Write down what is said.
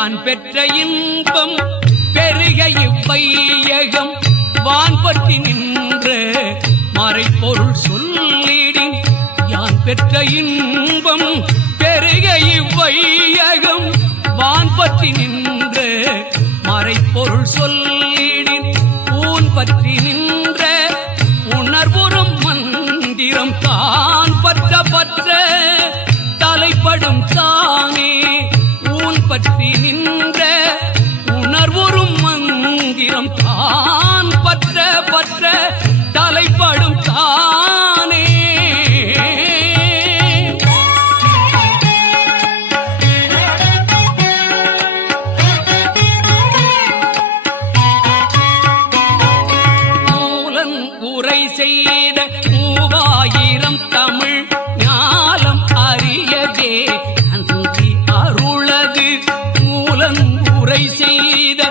யான் பெற்ற இன்பம் பெருக இவ்வையகம் வான்பற்றி நின்ற மறைப்பொருள் சொல்லிடின் யான் பெற்ற இன்பம் பெருக இவ்வையகம் வான்பற்றி நின்ற மறைப்பொருள் சொல்லிடின் ஊன் பற்றி நின்ற உணர்வுறும் மந்திரம் தான் பற்ற பற்ற தலைப்படும் தானே ஊன் பற்றி நின்ற உணர்வுறும் மந்திரம் தான் பற்ற பற்ற தலைப்படும் தானே மூலன் உரை செய்த 3000 தமிழ் ஞாலம் அறியவே அன்றி அருளது மூலன் உரை செய்த